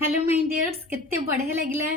Hello my dears केते बढ़िया लगिला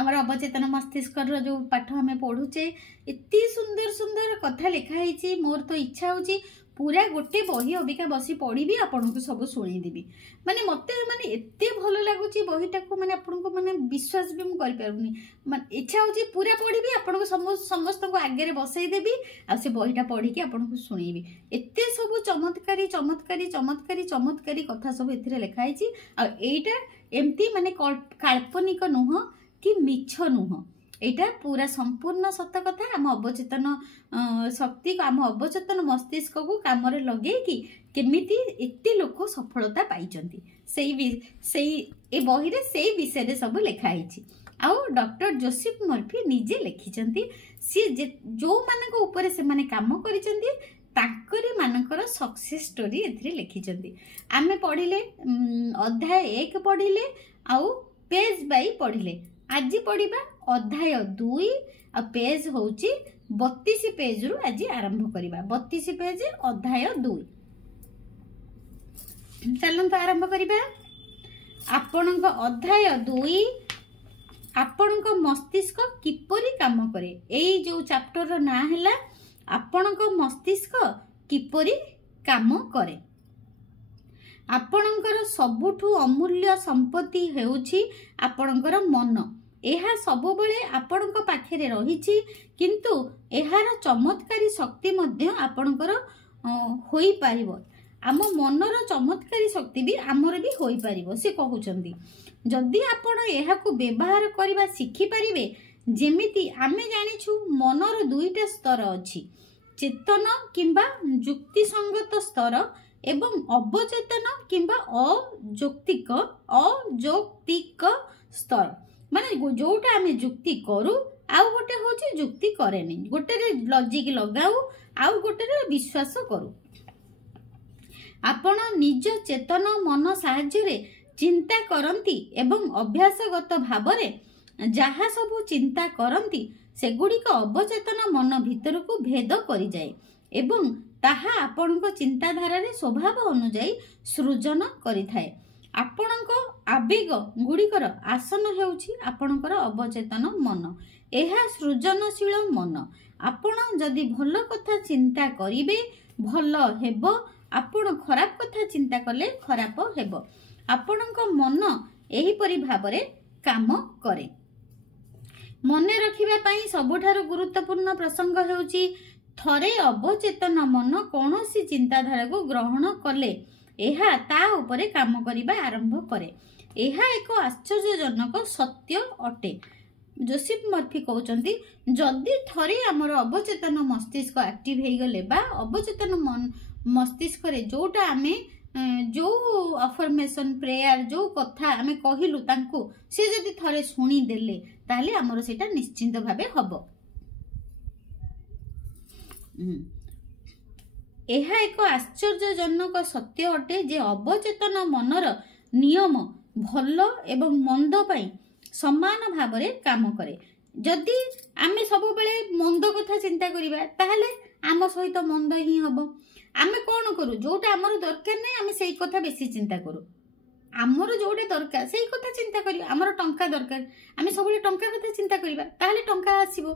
आमर अवचेतन मस्तिष्क जो पाठ आम पढ़ुचे एते सुंदर सुंदर कथा लिखाई मोर तो इच्छा होची पूरा गोटे बही अबिका बसी पढ़ी आपन को सब शुणीदेवी माने मते माने एते भल लगुच बहीटा को माने आपन को माने विश्वास भी कर पारुनी माने इच्छा होची पूरा पढ़ी आपन को समस्त को आगे बसई देबी आ से बहीटा पढ़ी के आपन को शुणीबी एते सब चमत्कारी चमत्कारी चमत्कारी चमत्कारी कथा सब एथिरे लिखाई छि आ एटा एमती माने काल्पनिक नुह कि मिछ नुह एटा पूरा संपूर्ण सत्य कथा आम अवचेतन शक्ति आम अवचेतन मस्तिष्क को काम रे लगे कि केमिति एते लोक सफलता पाइचंती ए बही रे सेई विषय रे सब लिखाई छि आउ डॉक्टर जोसेफ मर्फी निजे लिखिचंती सी जो मानक ऊपर से माने काम करिचंती ताकरी मानकर सक्सेस स्टोरी एथिरे लिखिचंती आमे पढिले अध्याय 1 पढिले आउ पेज बाय पढिले आज पढ़ा अध्याय 2 आ पेज होची 32 पेज रु आज आरंभ करिबा 32 पेज अध्याय 2 चलन तो आरंभ करिबा आपनक अध्याय 2 आपनक मस्तिष्क किपरि काम करे एई जो चैप्टर रो ना हैला आपनक मस्तिष्क किपरि काम करे आपणकर सबुठु अमूल्य संपत्ति हेउछि आपणकर मन एहा सब बेले आपणक पाखरे रहिछि किंतु एहार चमत्कारी शक्ति मध्य आपणकर होई पारिबो आम मनर चमत्कारी शक्ति भी आमर भी होई पारिबो से कहउचंदी जदि आपण एहा को व्यवहार करबा सिखि परिबे जेमिति आमे जानिछु मनर दुईटा स्तर अछि चेतन किंबा युक्ति संगत स्तर एवं अवचेतन किंबा अजौक्तिक स्तर माने जोटा आमे युक्ति करू आउ गोटे होची युक्ति करेनी गोटे रे लॉजिक लगाऊ आउ गोटे रे विश्वास करू आपण निज चेतन मन सहाय्य रे चिंता करंती एवं अभ्यासगत भावरे जहा सब चिंता करंती सेगुड़िक अवचेतन मन भीतर को भेद करि जाए एवं ताहा आपणक चिंताधारा रे स्वभाव अनुଯାयी सृजन करिथाए आपणक आवेग गुड़िकर आसन हेउछि आपणकर अवचेतन मन एहा सृजनशील मन आपण जदि भल कथा चिंता करिवे भल हेबो आपण खराब कथा चिंता कले खराब हेबो आपणक मन एही परि भाबरे काम करे मने रखिबा पई सबुठारु गुरुत्वपूर्ण प्रसंग हेउछि थरे अवचेतन मन कौनसी चिंताधारा को ग्रहण कले एहा ता उपरे काम करिबा आरंभ करे एहा एक आश्चर्यजनक सत्य अटे जोसेफ मर्फी कहउचंती जदि थरे हमर अवचेतन मस्तिष्क एक्टिव हे गले बा अवचेतन मस्तिष्क रे जोटा आमे जो अफर्मेशन प्रेयर जो कथा आमे कहिलु तांको से जदि थरे सुनी देले ताले हमर सेटा निश्चिंत भाबे हबो एहा एक आश्चर्यजनक सत्य अटे जे अवचेतन मनर नियम भल एवं मंद पई समान भावरे काम करे जदि आमे सब बेले मंद कथा चिंता करिबा ताहले आम सहित मंद ही हबो आमे कोन करू जोटा हमर दरकार नै आमे सेही कथा बेसी चिंता करू हमर जोटे दरकार सेही कथा चिंता करी हमर टंका दरकार आमे सब बेले टंका कथा चिंता करिबा ताहले टंका आसीबो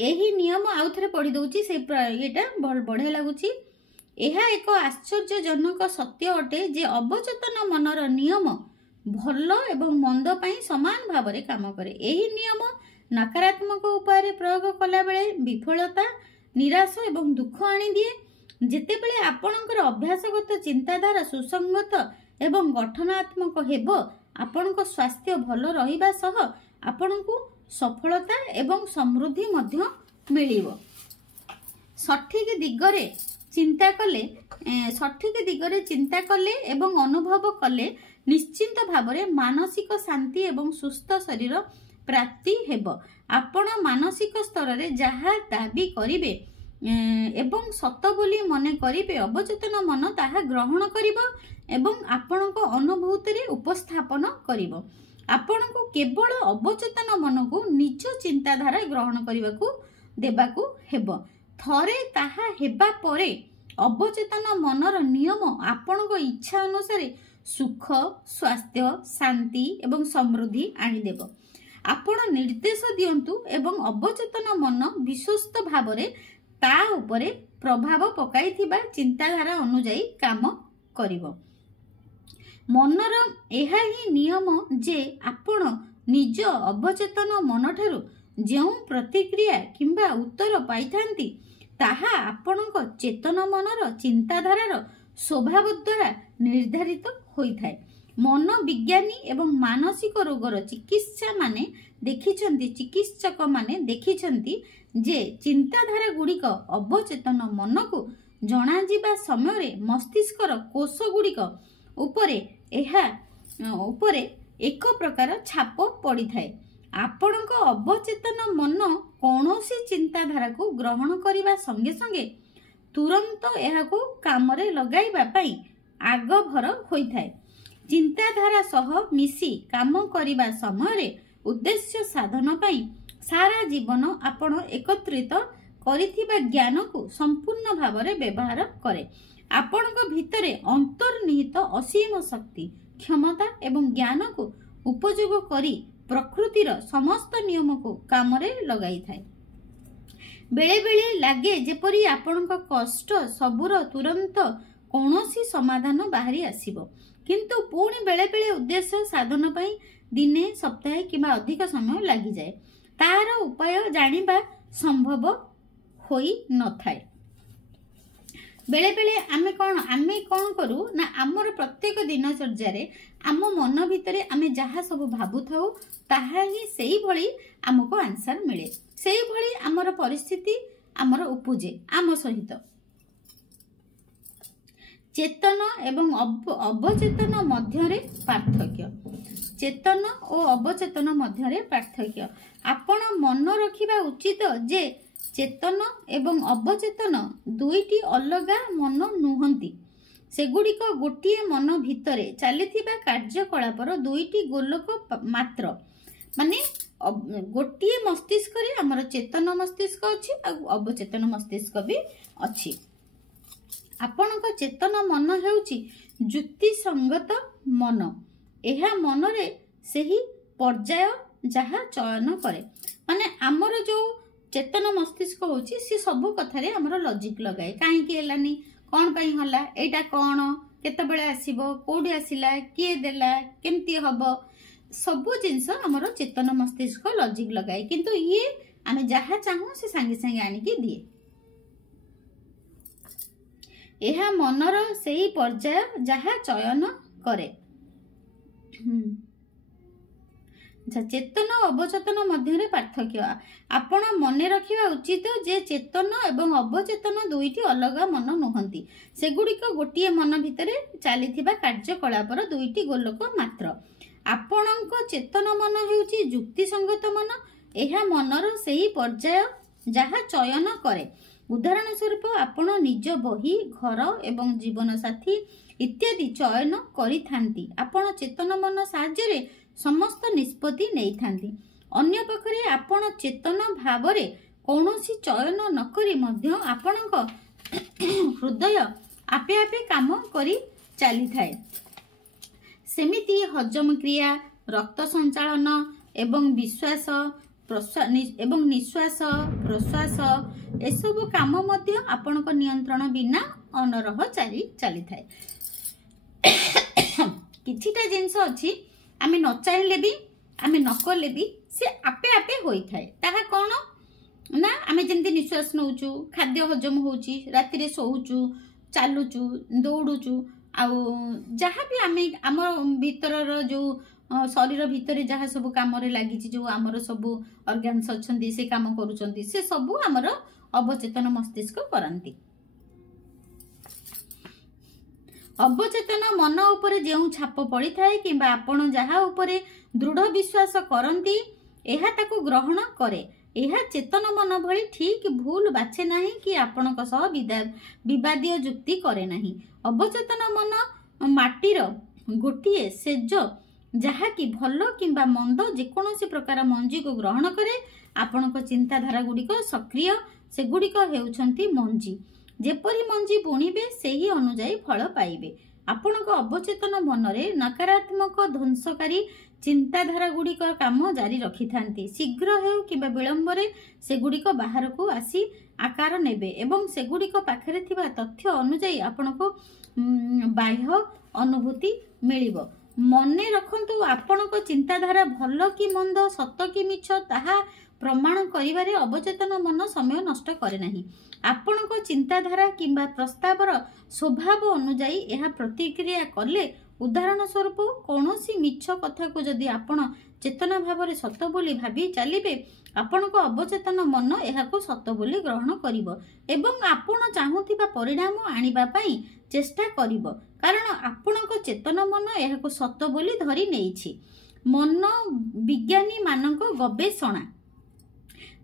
एही नियम आउ थरे पढ़ी दउची से एटा बढ़िया लागुची एहा एक आश्चर्यजनक सत्य अटे जे अवचेतन मनर नियम भल एवं मंद पई समान भावरे काम करे एही नियम नकारात्मक उपाय प्रयोग कला बेले विफलता निराश एवं दुख आनी दिए जेते बेले आपणकर अभ्यासगत चिंताधारा सुसंगत एवं गठनात्मक हेबो आपणक स्वास्थ्य भल रहिबा सह आपणको सफलता एवं समृद्धि मध्य मिलिबो सठिक दिगरे चिंता कले एवं अनुभव कले निश्चिंत भावरे मानसिक शांति एवं सुस्थ शरीर प्राप्ति हेबो आपण मानसिक स्तर रे जहा दाबी करिवे एवं सत बोली मने करिवे अवचेतन मन ताहा ग्रहण करिवो एवं आपणक अनुभूति रे उपस्थापन करिवो आपण को केवल अवचेतन मन को निज चिंताधारा ग्रहण करने को देबाकू हेबो थरे ताहा हेबा परे ଅବଚେତନ ମନର ନିୟମ ଆପଣଙ୍କ ଇଚ୍ଛା ଅନୁସାରେ ସୁଖ, ସ୍ୱାସ୍ଥ୍ୟ, ଶାନ୍ତି ଏବଂ ସମୃଦ୍ଧି ଆଣିଦେବ। ଆପଣ ନିର୍ଦ୍ଦେଶ ଦିଅନ୍ତୁ ଏବଂ ଅବଚେତନ ମନ ବିଶ୍ୱସ୍ତ ଭାବରେ ତା ଉପରେ ପ୍ରଭାବ ପକାଇଥିବା ଚିନ୍ତାଧାରା ଅନୁଯାୟୀ କାମ କରିବ। ମନର ଏହା ହିଁ ନିୟମ ଯେ ଆପଣ ନିଜ ଅବଚେତନ ମନଠାରୁ ଯେଉଁ ପ୍ରତିକ୍ରିୟା କିମ୍ବା ଉତ୍ତର ପାଇଥାନ୍ତି ତାହା ଆପଣଙ୍କ ଚେତନ ମନର ଚିନ୍ତାଧାରାର ସ୍ୱଭାବ ଦ୍ୱାରା ନିର୍ଦ୍ଧାରିତ ହୋଇଥାଏ। ମନୋବିଜ୍ଞାନୀ ଏବଂ ମାନସିକ ରୋଗର ଚିକିତ୍ସକମାନେ ଦେଖିଛନ୍ତି ଯେ ଚିନ୍ତାଧାରା ଗୁଡ଼ିକ ଅବଚେତନ ମନକୁ ଜଣାଯିବା ସମୟରେ ମସ୍ତିଷ୍କର କୋଷ ଗୁଡ଼ିକ ଉପରେ ଏକ ପ୍ରକାର ଛାପ ପଡ଼ିଥାଏ। ଆପଣଙ୍କ ଅବଚେତନ ମନ କୌଣସି ଚିନ୍ତାଧାରାକୁ ଗ୍ରହଣ କରିବା ସଙ୍ଗେ ସଙ୍ଗେ ତୁରନ୍ତ ଏହାକୁ କାମରେ ଲଗାଇବା ପାଇଁ ଆଗଭର ହୋଇଥାଏ। ଚିନ୍ତାଧାରା ସହ ମିଶି କାମ କରିବା ସମୟରେ ଉଦ୍ଦେଶ୍ୟ ସାଧନ ପାଇଁ ସାରା ଜୀବନ ଆପଣ ଏକତ୍ରିତ କରିଥିବା ଜ୍ଞାନକୁ ସମ୍ପୂର୍ଣ୍ଣ ଭାବରେ ବ୍ୟବହାର କରେ। ଆପଣଙ୍କ ଭିତରେ ଅନ୍ତର୍ନିହିତ ଅସୀମ ଶକ୍ତି, କ୍ଷମତା ଏବଂ ଜ୍ଞାନକୁ ଉପଯୋଗ କରି ପ୍ରକୃତିର ସମସ୍ତ ନିୟମକୁ କାମରେ ଲଗାଇଥାଏ। ବେଳେବେଳେ ଲାଗେ ଯେପରି ଆପଣଙ୍କ କଷ୍ଟ ସବୁର ତୁରନ୍ତ କୌଣସି ସମାଧାନ ବାହାରି ଆସିବ, କିନ୍ତୁ ପୁଣି ବେଳେବେଳେ ଉଦ୍ଦେଶ୍ୟ ସାଧନ ପାଇଁ ଦିନେ, ସପ୍ତାହେ କିମ୍ବା ଅଧିକ ସମୟ ଲାଗିଯାଏ। ତାହାର ଉପାୟ ଜାଣିବା ସମ୍ଭବ ହୋଇନଥାଏ। ବେଳେବେଳେ ଆମେ କ'ଣ କରୁ ନା ଆମର ପ୍ରତ୍ୟେକ ଦିନଚର୍ଯ୍ୟାରେ ଆମ ମନ ଭିତରେ ଆମେ ଯାହା ସବୁ ଭାବୁଥାଉ ତାହା ହିଁ ସେଇଭଳି ଆମକୁ ଆନ୍ସର ମିଳେ, ସେଇଭଳି ଆମର ପରିସ୍ଥିତି ଆମର ଉପୁଜେ ଆମ ସହିତ। ଚେତନ ଏବଂ ଅବଚେତନ ମଧ୍ୟରେ ପାର୍ଥକ୍ୟ। ଚେତନ ଓ ଅବଚେତନ ମଧ୍ୟରେ ପାର୍ଥକ୍ୟ। ଆପଣ ମନ ରଖିବା ଉଚିତ ଯେ ଚେତନ ଏବଂ ଅବଚେତନ ଦୁଇଟି ଅଲଗା ମନ ନୁହନ୍ତି। ସେଗୁଡ଼ିକ ଗୋଟିଏ ମନ ଭିତରେ ଚାଲିଥିବା କାର୍ଯ୍ୟକଳାପର ଦୁଇଟି ଗୋଲକ ମାତ୍ର। ମାନେ ଗୋଟିଏ ମସ୍ତିଷ୍କରେ ଆମର ଚେତନ ମସ୍ତିଷ୍କ ଅଛି ଆଉ ଅବଚେତନ ମସ୍ତିଷ୍କ ବି ଅଛି। ଆପଣଙ୍କ ଚେତନ ମନ ହେଉଛି ଯୁକ୍ତିସଙ୍ଗତ ମନ। ଏହା ମନରେ ସେହି ପର୍ଯ୍ୟାୟ ଯାହା ଚୟନ କରେ। ମାନେ ଆମର ଯେଉଁ ଚେତନ ମସ୍ତିଷ୍କ ହେଉଛି ସେ ସବୁ କଥାରେ ଆମର ଲଜିକ ଲଗାଏ। କାହିଁକି ହେଲାନି, କ'ଣ ପାଇଁ ହେଲା, ଏଇଟା କ'ଣ, କେତେବେଳେ ଆସିବ, କୋଉଠି ଆସିଲା, କିଏ ଦେଲା, କେମିତି ହବ, ସବୁ ଜିନିଷ ଆମର ଚେତନ ମସ୍ତିଷ୍କ ଲଜିକ ଲଗାଏ। କିନ୍ତୁ ଇଏ ଆମେ ଯାହା ଚାହୁଁ ସେ ସାଙ୍ଗେ ସାଙ୍ଗେ ଆଣିକି ଦିଏ। ଏହା ମନର ସେହି ପର୍ଯ୍ୟାୟ ଯାହା ଚୟନ କରେ। ଚେତନ ଓ ଅବଚେତନ ମଧ୍ୟରେ ପାର୍ଥକ୍ୟ। ଆପଣ ମନେ ରଖିବା ଉଚିତ ଯେ ଚେତନ ଏବଂ ଅବଚେତନ ଦୁଇଟି ଅଲଗା ମନ ନୁହନ୍ତି। ସେଗୁଡ଼ିକ ଗୋଟିଏ ମନ ଭିତରେ ଚାଲିଥିବା କାର୍ଯ୍ୟକଳାପର ଦୁଇଟି ଗୋଲକ ମାତ୍ର। ଆପଣଙ୍କ ଚେତନ ମନ ହେଉଛି ଯୁକ୍ତିସଙ୍ଗତ ମନ। ଏହା ମନର ସେହି ପର୍ଯ୍ୟାୟ ଯାହା ଚୟନ କରେ। ଉଦାହରଣ ସ୍ୱରୂପ ଆପଣ ନିଜ ବହି, ଘର ଏବଂ ଜୀବନସାଥୀ ଇତ୍ୟାଦି ଚୟନ କରିଥାନ୍ତି। ଆପଣ ଚେତନ ମନ ସାହାଯ୍ୟରେ ସମସ୍ତ ନିଷ୍ପତ୍ତି ନେଇଥାନ୍ତି। ଅନ୍ୟପକ୍ଷରେ ଆପଣ ଚେତନ ଭାବରେ କୌଣସି ଚୟନ ନକରି ମଧ୍ୟ ଆପଣଙ୍କ ହୃଦୟ ଆପେ ଆପେ କାମ କରି ଚାଲିଥାଏ। ସେମିତି ହଜମ କ୍ରିୟା, ରକ୍ତ ସଞ୍ଚାଳନ ଏବଂ ନିଶ୍ୱାସ ପ୍ରଶ୍ୱାସ ଏସବୁ କାମ ମଧ୍ୟ ଆପଣଙ୍କ ନିୟନ୍ତ୍ରଣ ବିନା ଅନରହ ଚାଲିଥାଏ। କିଛିଟା ଜିନିଷ ଅଛି ଆମେ ନ ଚାହିଁଲେ ବି, ଆମେ ନ କଲେ ବି ସେ ଆପେ ଆପେ ହୋଇଥାଏ। ତାହା କ'ଣ ନା, ଆମେ ଯେମିତି ନିଶ୍ୱାସ ନେଉଛୁ, ଖାଦ୍ୟ ହଜମ ହେଉଛି, ରାତିରେ ଶୋଉଛୁ, ଚାଲୁଛୁ, ଦୌଡ଼ୁଛୁ, ଆଉ ଯାହା ବି ଆମେ ଆମ ଭିତରର ଯେଉଁ ଶରୀର ଭିତରେ ଯାହା ସବୁ କାମରେ ଲାଗିଛି, ଯେଉଁ ଆମର ସବୁ ଅର୍ଗାନ୍ସ ଅଛନ୍ତି ସେ କାମ କରୁଛନ୍ତି, ସେ ସବୁ ଆମର ଅବଚେତନ ମସ୍ତିଷ୍କ କରନ୍ତି। ଅବଚେତନ ମନ ଉପରେ ଯେଉଁ ଛାପ ପଡ଼ିଥାଏ କିମ୍ବା ଆପଣ ଯାହା ଉପରେ ଦୃଢ଼ ବିଶ୍ୱାସ କରନ୍ତି ଏହା ତାକୁ ଗ୍ରହଣ କରେ। ଏହା ଚେତନ ମନ ଭଳି ଠିକ୍ ଭୁଲ ବାଛେ ନାହିଁ କି ଆପଣଙ୍କ ସହ ବିବାଦୀୟ ଯୁକ୍ତି କରେ ନାହିଁ। ଅବଚେତନ ମନ ମାଟିର ଗୋଟିଏ ସେଜ ଯାହାକି ଭଲ କିମ୍ବା ମନ୍ଦ ଯେକୌଣସି ପ୍ରକାର ମଞ୍ଜିକୁ ଗ୍ରହଣ କରେ। ଆପଣଙ୍କ ଚିନ୍ତାଧାରା ଗୁଡ଼ିକ ସକ୍ରିୟ, ସେଗୁଡ଼ିକ ହେଉଛନ୍ତି ମଞ୍ଜି जेपरी मंजी बुणिबे सेही अनुजाई फल पाइबे। आपणक अवचेतन मनरे नकारात्मक ध्वंसकारी चिंताधारा गुड़िक काम जारी रखि थांती। शीघ्र हेउ किबा विलंबरे सेगुड़िक बाहर को आसी आकार नेबे एवं सेगुड़िक पाखरे थिबा तथ्य अनुजाई आपणको बाह्य अनुभूति मिलिबो। मने रखंतु आपणको चिंताधारा भल कि मंद सत कि मिछ ताहा प्रमाण करिबारे अवचेतन मन समय नष्ट करे नाही। आपणको चिंताधारा किंबा प्रस्तावर स्वभाव अनुजाई एहा प्रतिक्रिया कले उदाहरण स्वरूप कौनसी मिछ कथा को जदि आपण चेतना भाव सत बोली भाभी चलिबे आपणको अवचेतन मन एहाको सत बोली ग्रहण करिवो एवं आपण चाहुथिबा परिणाम आनिबा पई चेष्टा करिवो कारण आपणको चेतन मन एहाको सत बोली धरि नेइछि। मन विज्ञानी मानक गवेषणा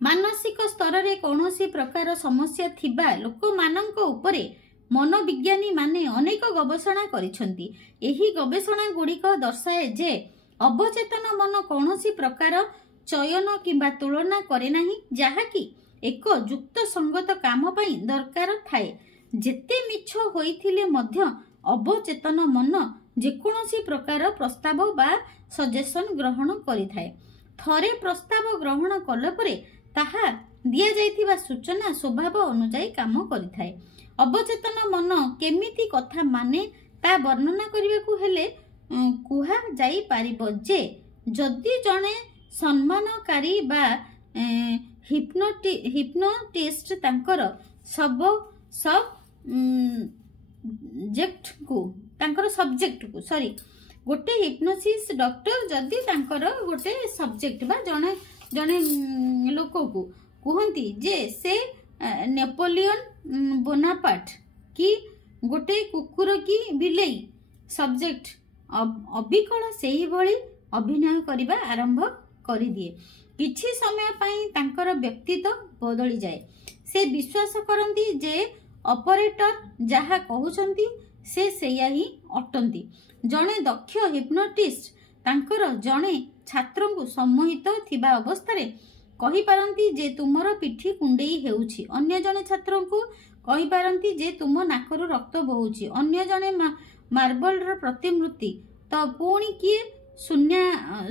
मानसिक स्तर रे कौनसी प्रकार समस्या थिबा लोक मानक उपरे मनोविज्ञानी माने अनेक गवेषणा करिसंती। एही गवेषणा गुड़िक दर्शाए जे अवचेतन मन कौनसी प्रकार चयन किंबा तुलना करे नाही जहाँकि एक युक्त संगत काम पई दरकार थाए। जेते मिछ होइथिले मध्य अवचेतन मन जेकोनोसी प्रकार प्रस्ताव बा सजेशन ग्रहण करिथाए। थरे प्रस्ताव ग्रहण कले परे ताहा दिया जाइथिबा सूचना स्वभाव अनुसार काम करिथाए। अवचेतन मन केमिति कथा माने ता वर्णना करिबाकू हेले कुहा जाई पारिबो जे जदि जणे सम्मानकारी बा हिप्नोटिस्ट तांकर सब सब्जेक्ट को सॉरी गोटे हिप्नोसिस डॉक्टर जदि तांकर गोटे सब्जेक्ट बा जणे जणे लोक को कहती जे से नेपोलियन बोनापार्ट कि गोटे कुकुर की बिलेई सब्जेक्ट अबिकल सेही भली अभिनय करिबा आरंभ करि दिए। किछि समय पई तांकर व्यक्तित्व बदली जाए। से विश्वास करंती जे ऑपरेटर जहा कहउचंती से सेया ही अटंती। जणे दक्ष हिप्नोटिस्ट तांकर जणे छात्र को सम्मोहित थिबा अवस्था रे कहि पारंती जे तुमर पिठी कुंडेई हेउछि। अन्य जणे छात्र को कहि पारंती जे तुम नाकरो रक्त बहुछि। अन्य जणे मार्बल रो प्रतिमूर्ति तो पुणी किए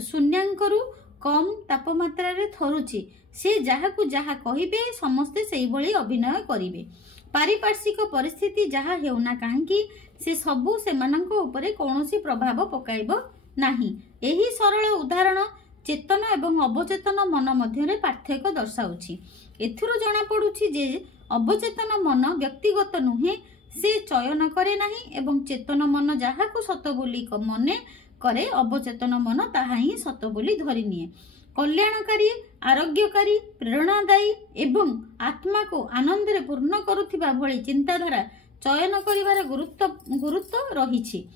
शून्यांकरू कम तापमात्रा रे थरुछि। से जहा को जहा कहिबे समस्ते सेही भली अभिनय करिवे। पारिपार्श्विक परिस्थिति जहा हेउना काहेकि से सबु सेमानंको उपरे कोनोसी प्रभाव पकाइबो नाही। एही सरल उदाहरण चेतन एवं अवचेतन मन मध्यरे पार्थक्य दर्शाउछि। एथुरु जणा पडुछि जे अवचेतन मन व्यक्तिगत नुहे से चयन करे नाही एवं चेतन मन जहा को सत बोली मने करे अवचेतन मन ताहा ही सत बोली धरि निए। कल्याणकारी आरोग्यकारी प्रेरणादायी एवं आत्मा को आनंद रे पूर्ण करुथिबा भली चिंताधारा चयन करिवार गुरुत्व रहिछि।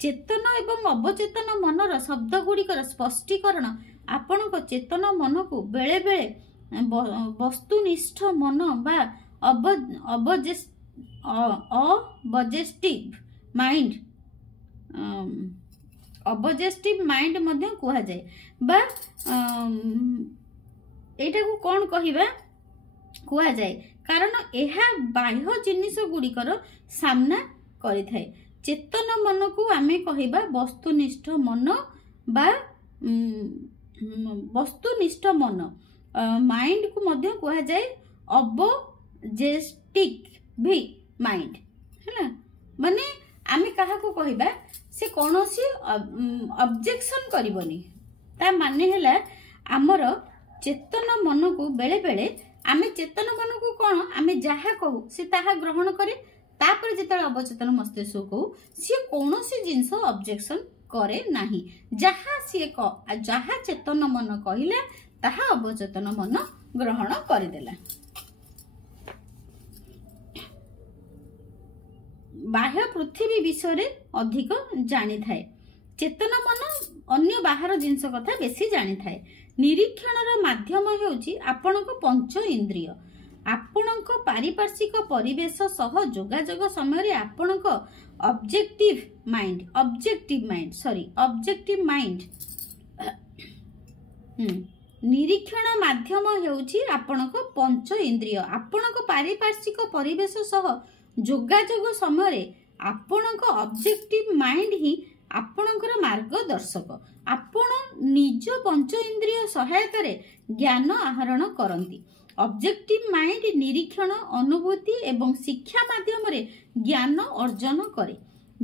चेतन एवं अवचेतन मनर शब्द गुड़िकर स्पष्टीकरण आपणक चेतन मन को बेले बेले वस्तुनिष्ठ मन बा ऑब्जेक्टिव माइंड मध्य कुहा जाए बा एटा को कौन कहिबा कुहा जाए कारण एहा बाह्य जिनिस गुड़िकर सामना करिथाए। चेतन मन को आमे कहिबा वस्तुनिष्ठ मन बा वस्तुनिष्ठ मन माइंड को मध्य कुहा जाए ऑब्जेक्टिव भी माइंड है माने आमे कहा को कहिबा से कोनोसी ऑब्जेक्शन करिवनी ता माने हैला हमर चेतन मन को बेले बेले आमे चेतन मन को कोन आमे जहा कहू से ताहा ग्रहण करे तापर जेतल अवचेतन मस्तिष्क को सी कोनोसी जिंस ऑब्जेक्शन करे नाही। जहा चेतन मन कहिला ताहा अवचेतन मन ग्रहण करिदेला। बाह्य पृथ्वी विषय अधिक जानी थाए। चेतन मन अन्य बाहर जिंस कथा बेसी जानी थाए। निरीक्षणर माध्यम हेउची आपणक पंच इंद्रिय। आपणक पारिपार्श्विक परिवेश सह जोगाजोग समय आपणक ऑब्जेक्टिव माइंड निरीक्षण माध्यम हेउची आपणक पंच इंद्रिय। आपणक पारिपार्श्विक परिवेश सह ଯୋଗାଯୋଗ ସମୟରେ ଆପଣଙ୍କ ଅବଜେକ୍ଟିଭ ମାଇଣ୍ଡ ହିଁ ଆପଣଙ୍କର ମାର୍ଗଦର୍ଶକ। ଆପଣ ନିଜ ପଞ୍ଚ ଇନ୍ଦ୍ରିୟ ସହାୟତାରେ ଜ୍ଞାନ ଆହରଣ କରନ୍ତି। ଅବଜେକ୍ଟିଭ ମାଇଣ୍ଡ ନିରୀକ୍ଷଣ, ଅନୁଭୂତି ଏବଂ ଶିକ୍ଷା ମାଧ୍ୟମରେ ଜ୍ଞାନ ଅର୍ଜନ କରେ।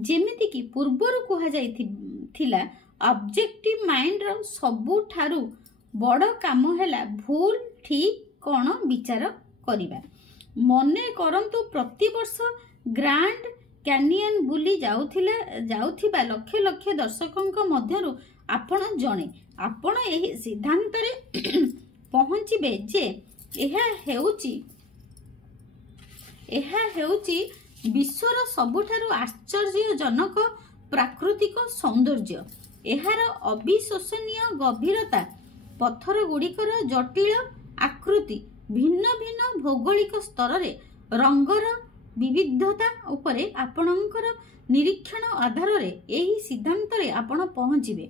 ଯେମିତିକି ପୂର୍ବରୁ କୁହାଯାଇଥିଲା, ଅବଜେକ୍ଟିଭ ମାଇଣ୍ଡର ସବୁଠାରୁ ବଡ଼ କାମ ହେଲା ଭୁଲ ଠିକ୍ କ'ଣ ବିଚାର କରିବା। ମନେ କରନ୍ତୁ, ପ୍ରତିବର୍ଷ ଗ୍ରାଣ୍ଡ କ୍ୟାନିୟନ ବୁଲି ଯାଉଥିବା ଲକ୍ଷ ଲକ୍ଷ ଦର୍ଶକଙ୍କ ମଧ୍ୟରୁ ଆପଣ ଜଣେ। ଆପଣ ଏହି ସିଦ୍ଧାନ୍ତରେ ପହଞ୍ଚିବେ ଯେ ଏହା ହେଉଛି ବିଶ୍ୱର ସବୁଠାରୁ ଆଶ୍ଚର୍ଯ୍ୟଜନକ ପ୍ରାକୃତିକ ସୌନ୍ଦର୍ଯ୍ୟ। ଏହାର ଅବିଶ୍ୱସନୀୟ ଗଭୀରତା, ପଥର ଗୁଡ଼ିକର ଜଟିଳ ଆକୃତି, ଭିନ୍ନ ଭିନ୍ନ ଭୌଗୋଳିକ ସ୍ତରରେ ରଙ୍ଗର ବିବିଧତା ଉପରେ ଆପଣଙ୍କର ନିରୀକ୍ଷଣ ଆଧାରରେ ଏହି ସିଦ୍ଧାନ୍ତରେ ଆପଣ ପହଞ୍ଚିବେ।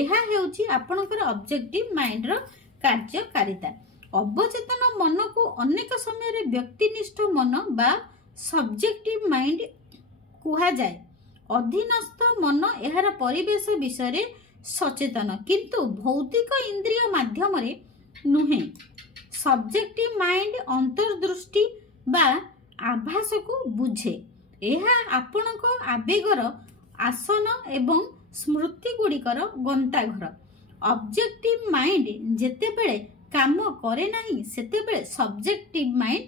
ଏହା ହେଉଛି ଆପଣଙ୍କର ଅବଜେକ୍ଟିଭ ମାଇଣ୍ଡର କାର୍ଯ୍ୟକାରିତା। ଅବଚେତନ ମନକୁ ଅନେକ ସମୟରେ ବ୍ୟକ୍ତିନିଷ୍ଠ ମନ ବା ସବଜେକ୍ଟିଭ ମାଇଣ୍ଡ କୁହାଯାଏ। ଅଧୀନସ୍ଥ ମନ ଏହାର ପରିବେଶ ବିଷୟରେ ସଚେତନ, କିନ୍ତୁ ଭୌତିକ ଇନ୍ଦ୍ରିୟ ମାଧ୍ୟମରେ ନୁହେଁ। ସବଜେକ୍ଟିଭ ମାଇଣ୍ଡ ଅନ୍ତର୍ଦୃଷ୍ଟି ବା ଆଭାସକୁ ବୁଝେ। ଏହା ଆପଣଙ୍କ ଆବେଗର ଆସନ ଏବଂ ସ୍ମୃତି ଗୁଡ଼ିକର ଗନ୍ତାଘର। ଅବଜେକ୍ଟିଭ ମାଇଣ୍ଡ ଯେତେବେଳେ କାମ କରେ ନାହିଁ, ସେତେବେଳେ ସବଜେକ୍ଟିଭ ମାଇଣ୍ଡ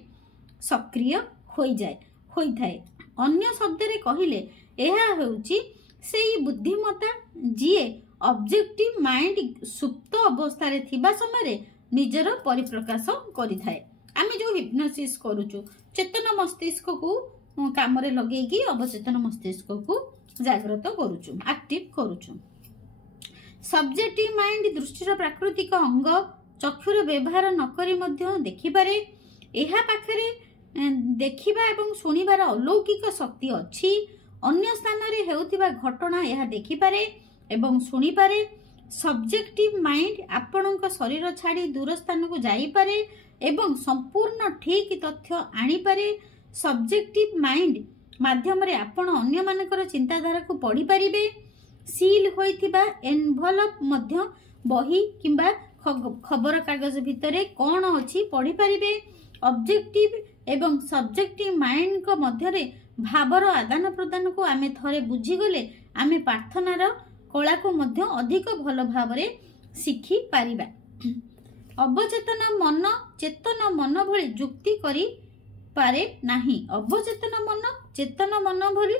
ସକ୍ରିୟ ହୋଇଥାଏ। ଅନ୍ୟ ଶବ୍ଦରେ କହିଲେ, ଏହା ହେଉଛି ସେହି ବୁଦ୍ଧିମତ୍ତା ଯିଏ ଅବଜେକ୍ଟିଭ ମାଇଣ୍ଡ ସୁପ୍ତ ଅବସ୍ଥାରେ ଥିବା ସମୟରେ ନିଜର ପରିପ୍ରକାଶ କରିଥାଏ। ଆମେ ଯେଉଁ ହିପ୍ନୋସିସ୍ କରୁଛୁ, ଚେତନ ମସ୍ତିଷ୍କକୁ କାମରେ ଲଗେଇକି ଅବଚେତନ ମସ୍ତିଷ୍କକୁ ଜାଗ୍ରତ କରୁଛୁ, ଆକ୍ଟିଭ କରୁଛୁ। ସବଜେକ୍ଟିଭ ମାଇଣ୍ଡ ଦୃଷ୍ଟିର ପ୍ରାକୃତିକ ଅଙ୍ଗ। ଚକ୍ଷୁର ବ୍ୟବହାର ନକରି ମଧ୍ୟ ଦେଖିପାରେ। ଏହା ପାଖରେ ଦେଖିବା ଏବଂ ଶୁଣିବାର ଅଲୌକିକ ଶକ୍ତି ଅଛି। ଅନ୍ୟ ସ୍ଥାନରେ ହେଉଥିବା ଘଟଣା ଏହା ଦେଖିପାରେ ଏବଂ ଶୁଣିପାରେ। ସବଜେକ୍ଟିଭ ମାଇଣ୍ଡ ଆପଣଙ୍କ ଶରୀର ଛାଡ଼ି ଦୂର ସ୍ଥାନକୁ ଯାଇପାରେ ଏବଂ ସମ୍ପୂର୍ଣ୍ଣ ଠିକ୍ ତଥ୍ୟ ଆଣିପାରେ। ସବଜେକ୍ଟିଭ ମାଇଣ୍ଡ ମାଧ୍ୟମରେ ଆପଣ ଅନ୍ୟମାନଙ୍କର ଚିନ୍ତାଧାରାକୁ ପଢ଼ିପାରିବେ। ସିଲ୍ ହୋଇଥିବା ଏନଭଲପ ମଧ୍ୟ ବହି କିମ୍ବା ଖବରକାଗଜ ଭିତରେ କ'ଣ ଅଛି ପଢ଼ିପାରିବେ। ଅବଜେକ୍ଟିଭ ଏବଂ ସବଜେକ୍ଟିଭ ମାଇଣ୍ଡଙ୍କ ମଧ୍ୟରେ ଭାବର ଆଦାନ ପ୍ରଦାନକୁ ଆମେ ଥରେ ବୁଝିଗଲେ, ଆମେ ପ୍ରାର୍ଥନାର କଳାକୁ ମଧ୍ୟ ଅଧିକ ଭଲ ଭାବରେ ଶିଖିପାରିବା। ଅବଚେତନ ମନ ଚେତନ ମନ ଭଳି ଯୁକ୍ତି କରିପାରେ ନାହିଁ। ଅବଚେତନ ମନ ଚେତନ ମନ ଭଳି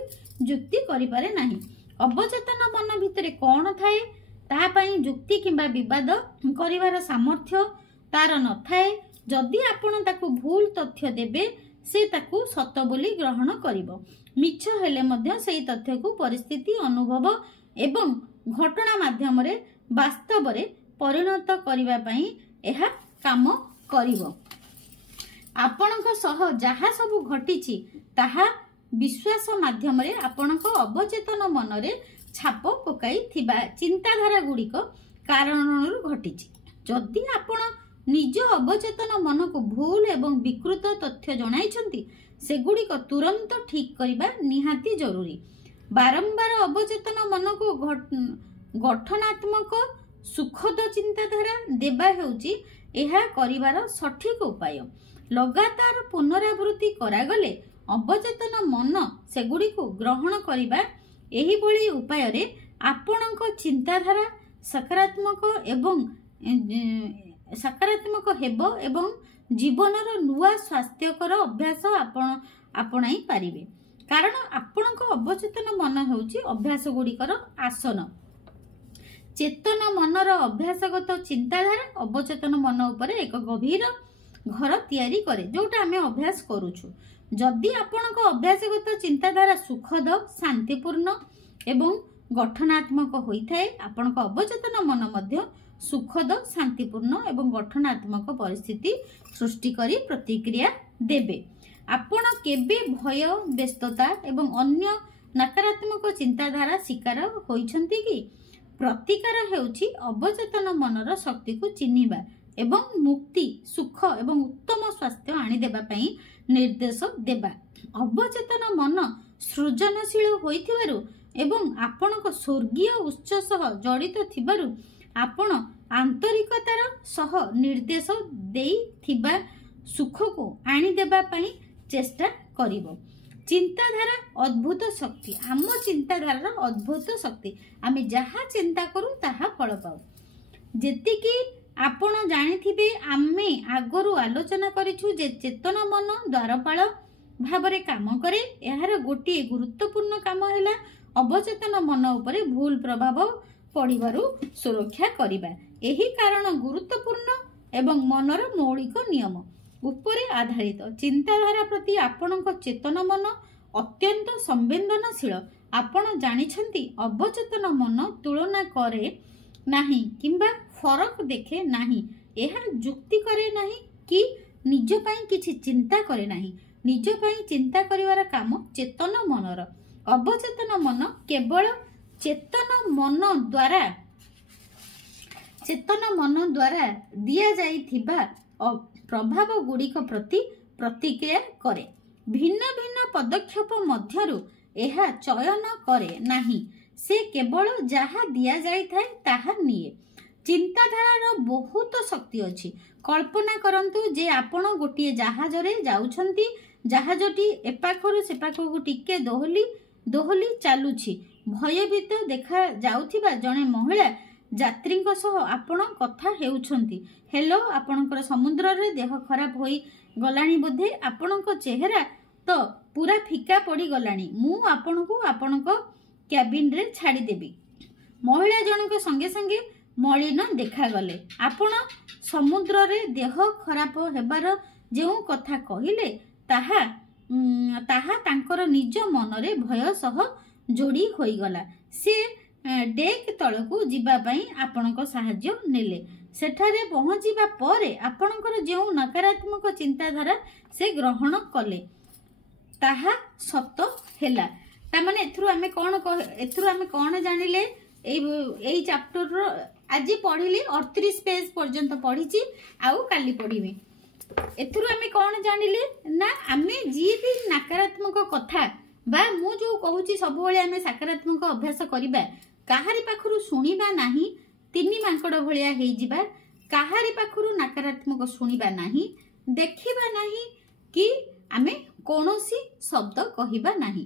ଯୁକ୍ତି କରିପାରେ ନାହିଁ। ଅବଚେତନ ମନ ଭିତରେ କ'ଣ ଥାଏ, ତାହା ପାଇଁ ଯୁକ୍ତି କିମ୍ବା ବିବାଦ କରିବାର ସାମର୍ଥ୍ୟ ତାର ନଥାଏ। ଯଦି ଆପଣ ତାକୁ ଭୁଲ ତଥ୍ୟ ଦେବେ, ସେ ତାକୁ ସତ ବୋଲି ଗ୍ରହଣ କରିବ। ମିଛ ହେଲେ ମଧ୍ୟ ସେହି ତଥ୍ୟକୁ ପରିସ୍ଥିତି, ଅନୁଭବ ଏବଂ ଘଟଣା ମାଧ୍ୟମରେ ବାସ୍ତବରେ ପରିଣତ କରିବା ପାଇଁ ଏହା କାମ କରିବ। ଆପଣଙ୍କ ସହ ଯାହା ସବୁ ଘଟିଛି, ତାହା ବିଶ୍ୱାସ ମାଧ୍ୟମରେ ଆପଣଙ୍କ ଅବଚେତନ ମନରେ ଛାପ ପକାଇଥିବା ଚିନ୍ତାଧାରା ଗୁଡ଼ିକ କାରଣରୁ ଘଟିଛି। ଯଦି ଆପଣ ନିଜ ଅବଚେତନ ମନକୁ ଭୁଲ ଏବଂ ବିକୃତ ତଥ୍ୟ ଜଣାଇଛନ୍ତି, ସେଗୁଡ଼ିକ ତୁରନ୍ତ ଠିକ୍ କରିବା ନିହାତି ଜରୁରୀ। ବାରମ୍ବାର ଅବଚେତନ ମନକୁ ଗଠନାତ୍ମକ ସୁଖଦ ଚିନ୍ତାଧାରା ଦେବା ହେଉଛି ଏହା କରିବାର ସଠିକ ଉପାୟ। ଲଗାତାର ପୁନରାବୃତ୍ତି କରାଗଲେ ଅବଚେତନ ମନ ସେଗୁଡ଼ିକୁ ଗ୍ରହଣ କରିବା। ଏହିଭଳି ଉପାୟରେ ଆପଣଙ୍କ ଚିନ୍ତାଧାରା ସକାରାତ୍ମକ ହେବ ଏବଂ ଜୀବନର ନୂଆ ସ୍ୱାସ୍ଥ୍ୟକର ଅଭ୍ୟାସ ଆପଣାଇ ପାରିବେ। କାରଣ ଆପଣଙ୍କ ଅବଚେତନ ମନ ହେଉଛି ଅଭ୍ୟାସ ଗୁଡ଼ିକର ଆସନ। ଚେତନ ମନର ଅଭ୍ୟାସଗତ ଚିନ୍ତାଧାରା ଅବଚେତନ ମନ ଉପରେ ଏକ ଗଭୀର ଘର ତିଆରି କରେ, ଯୋଉଟା ଆମେ ଅଭ୍ୟାସ କରୁଛୁ। ଯଦି ଆପଣଙ୍କ ଅଭ୍ୟାସଗତ ଚିନ୍ତାଧାରା ସୁଖଦ, ଶାନ୍ତିପୂର୍ଣ୍ଣ ଏବଂ ଗଠନାତ୍ମକ ହୋଇଥାଏ, ଆପଣଙ୍କ ଅବଚେତନ ମନ ମଧ୍ୟ ସୁଖଦ, ଶାନ୍ତିପୂର୍ଣ୍ଣ ଏବଂ ଗଠନାତ୍ମକ ପରିସ୍ଥିତି ସୃଷ୍ଟି କରି ପ୍ରତିକ୍ରିୟା ଦେବେ। ଆପଣ କେବେ ଭୟ, ବ୍ୟସ୍ତତା ଏବଂ ଅନ୍ୟ ନକାରାତ୍ମକ ଚିନ୍ତାଧାରା ଶିକାର ହୋଇଛନ୍ତି କି? ପ୍ରତିକାର ହେଉଛି ଅବଚେତନ ମନର ଶକ୍ତିକୁ ଚିହ୍ନିବା ଏବଂ ମୁକ୍ତି, ସୁଖ ଏବଂ ଉତ୍ତମ ସ୍ୱାସ୍ଥ୍ୟ ଆଣିଦେବା ପାଇଁ ନିର୍ଦ୍ଦେଶ ଦେବା। ଅବଚେତନ ମନ ସୃଜନଶୀଳ ହୋଇଥିବାରୁ ଏବଂ ଆପଣଙ୍କ ସ୍ୱର୍ଗୀୟ ଉତ୍ସ ସହ ଜଡ଼ିତ ଥିବାରୁ ଆପଣ ଆନ୍ତରିକତାର ସହ ନିର୍ଦ୍ଦେଶ ଦେଇଥିବା ସୁଖକୁ ଆଣିଦେବା ପାଇଁ ଚେଷ୍ଟା କରିବ। ଚିନ୍ତାଧାରା ଅଦ୍ଭୁତ ଶକ୍ତି। ଆମ ଚିନ୍ତାଧାରାର ଅଦ୍ଭୁତ ଶକ୍ତି। ଆମେ ଯାହା ଚିନ୍ତା କରୁ ତାହା ଫଳ ପାଉ। ଯେତିକି ଆପଣ ଜାଣିଥିବେ, ଆମେ ଆଗରୁ ଆଲୋଚନା କରିଛୁ ଯେ ଚେତନ ମନ ଦ୍ୱାରପାଳ ଭାବରେ କାମ କରେ। ଏହାର ଗୋଟିଏ ଗୁରୁତ୍ୱପୂର୍ଣ୍ଣ କାମ ହେଲା ଅବଚେତନ ମନ ଉପରେ ଭୁଲ ପ୍ରଭାବ ପଡ଼ିବାରୁ ସୁରକ୍ଷା କରିବା। ଏହି କାରଣ ଗୁରୁତ୍ୱପୂର୍ଣ୍ଣ ଏବଂ ମନର ମୌଳିକ ନିୟମ ଉପରେ ଆଧାରିତ। ଚିନ୍ତାଧାରା ପ୍ରତି ଆପଣଙ୍କ ଚେତନ ମନ ଅତ୍ୟନ୍ତ ସମ୍ବେଦନଶୀଳ। ଆପଣ ଜାଣିଛନ୍ତି, ଅବଚେତନ ମନ ତୁଳନା କରେ ନାହିଁ କିମ୍ବା ଫରକ ଦେଖେ ନାହିଁ। ଏହା ଯୁକ୍ତି କରେ ନାହିଁ କି ନିଜ ପାଇଁ କିଛି ଚିନ୍ତା କରେ ନାହିଁ। ନିଜ ପାଇଁ ଚିନ୍ତା କରିବାର କାମ ଚେତନ ମନର। ଅବଚେତନ ମନ କେବଳ ଚେତନ ମନ ଦ୍ୱାରା ଦିଆଯାଇଥିବା ପ୍ରଭାବ ଗୁଡ଼ିକ ପ୍ରତି ପ୍ରତିକ୍ରିୟା କରେ। ଭିନ୍ନ ଭିନ୍ନ ପଦକ୍ଷେପ ମଧ୍ୟରୁ ଏହା ଚୟନ କରେ ନାହିଁ। ସେ କେବଳ ଯାହା ଦିଆଯାଇଥାଏ ତାହା ନିଏ। ଚିନ୍ତାଧାରାର ବହୁତ ଶକ୍ତି ଅଛି। କଳ୍ପନା କରନ୍ତୁ ଯେ ଆପଣ ଗୋଟିଏ ଜାହାଜରେ ଯାଉଛନ୍ତି। ଜାହାଜଟି ଏପାଖରୁ ସେପାଖକୁ ଟିକେ ଦୋହଲି ଚାଲୁଛି। ଭୟଭୀତ ଦେଖା ଯାଉଥିବା ଜଣେ ମହିଳା ଯାତ୍ରୀଙ୍କ ସହ ଆପଣ କଥା ହେଉଛନ୍ତି। ହେଲୋ, ଆପଣଙ୍କର ସମୁଦ୍ରରେ ଦେହ ଖରାପ ହୋଇ ଗଲାଣି ବୋଧେ? ଆପଣଙ୍କ ଚେହେରା ତ ପୁରା ଫିକା ପଡ଼ିଗଲାଣି। ମୁଁ ଆପଣଙ୍କୁ ଆପଣଙ୍କ କ୍ୟାବିନରେ ଛାଡ଼ିଦେବି। ମହିଳା ଜଣକ ସଙ୍ଗେ ସଙ୍ଗେ ମଳିନ ଦେଖାଗଲେ। ଆପଣ ସମୁଦ୍ରରେ ଦେହ ଖରାପ ହେବାର ଯେଉଁ କଥା କହିଲେ, ତାହା ତାଙ୍କର ନିଜ ମନରେ ଭୟ ସହ ଯୋଡ଼ି ହୋଇଗଲା। ସେ ଡେକ୍ ତଳକୁ ଯିବା ପାଇଁ ଆପଣଙ୍କ ସାହାଯ୍ୟ ନେଲେ। ସେଠାରେ ପହଞ୍ଚିବା ପରେ ଆପଣଙ୍କର ଯେଉଁ ନକାରାତ୍ମକ ଚିନ୍ତାଧାରା ସେ ଗ୍ରହଣ କଲେ, ତାହା ସତ ହେଲା। ତାମାନେ ଏଥିରୁ ଆମେ କ'ଣ ଜାଣିଲେ? ଏଇ ଚାପ୍ଟରର ଆଜି ପଢ଼ିଲି 38 ପେଜ ପର୍ଯ୍ୟନ୍ତ ପଢ଼ିଛି, ଆଉ କାଲି ପଢ଼ିବି। ଏଥିରୁ ଆମେ କ'ଣ ଜାଣିଲେ ନା, ଆମେ ଯିଏ ବି ନକାରାତ୍ମକ କଥା ବା ମୁଁ ଯେଉଁ କହୁଛି ସବୁବେଳେ ଆମେ ସକାରାତ୍ମକ ଅଭ୍ୟାସ କରିବା। କାହାରି ପାଖରୁ ଶୁଣିବା ନାହିଁ, ତିନି ମାଙ୍କଡ଼ ଭଳିଆ ହେଇଯିବା। କାହାରି ପାଖରୁ ନକାରାତ୍ମକ ଶୁଣିବା ନାହିଁ, ଦେଖିବା ନାହିଁ, କି ଆମେ କୌଣସି ଶବ୍ଦ କହିବା ନାହିଁ।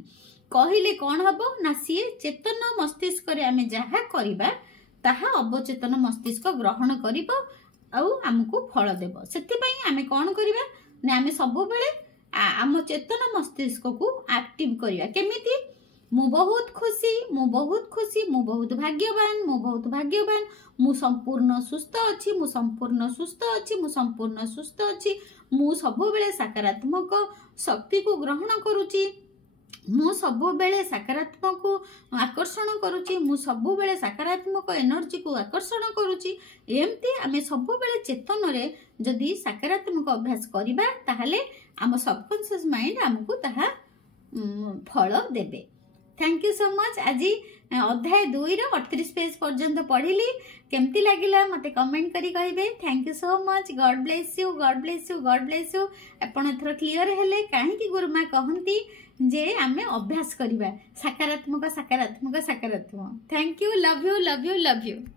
କହିଲେ କ'ଣ ହବ ନା, ସିଏ ଚେତନ ମସ୍ତିଷ୍କରେ ଆମେ ଯାହା କରିବା ତାହା ଅବଚେତନ ମସ୍ତିଷ୍କ ଗ୍ରହଣ କରିବ ଆଉ ଆମକୁ ଫଳ ଦେବ। ସେଥିପାଇଁ ଆମେ କ'ଣ କରିବା ନା, ଆମେ ସବୁବେଳେ ଆମ ଚେତନ ମସ୍ତିଷ୍କକୁ ଆକ୍ଟିଭ କରିବା। କେମିତି? ମୁଁ ବହୁତ ଖୁସି, ମୁଁ ବହୁତ ଖୁସି, ମୁଁ ବହୁତ ଭାଗ୍ୟବାନ, ମୁଁ ବହୁତ ଭାଗ୍ୟବାନ, ମୁଁ ସମ୍ପୂର୍ଣ୍ଣ ସୁସ୍ଥ ଅଛି, ମୁଁ ସମ୍ପୂର୍ଣ୍ଣ ସୁସ୍ଥ ଅଛି, ମୁଁ ସମ୍ପୂର୍ଣ୍ଣ ସୁସ୍ଥ ଅଛି, ମୁଁ ସବୁବେଳେ ସକାରାତ୍ମକ ଶକ୍ତିକୁ ଗ୍ରହଣ କରୁଛି, ମୁଁ ସବୁବେଳେ ସକାରାତ୍ମକକୁ ଆକର୍ଷଣ କରୁଛି, ମୁଁ ସବୁବେଳେ ସକାରାତ୍ମକ ଏନର୍ଜିକୁ ଆକର୍ଷଣ କରୁଛି। ଏମିତି ଆମେ ସବୁବେଳେ ଚେତନରେ ଯଦି ସକାରାତ୍ମକ ଅଭ୍ୟାସ କରିବା, ତାହେଲେ ଆମ ସବକନସିୟସ୍ ମାଇଣ୍ଡ ଆମକୁ ତାହା ଫଳ ଦେବେ। Thank you so much. आज अध्याय 2 रो 38 पेज पर्यंत पढ़िली। केमती लगिला मते कमेंट करी कहिबे। Thank you so much. God bless you, God bless you, God bless you. आपण एथरो क्लियर हेले काहे कि गुरुमा कहंती जे आमे अभ्यास करिबा सकारात्मक सकारात्मक सकारात्मक। Thank you, love you, love you, love you.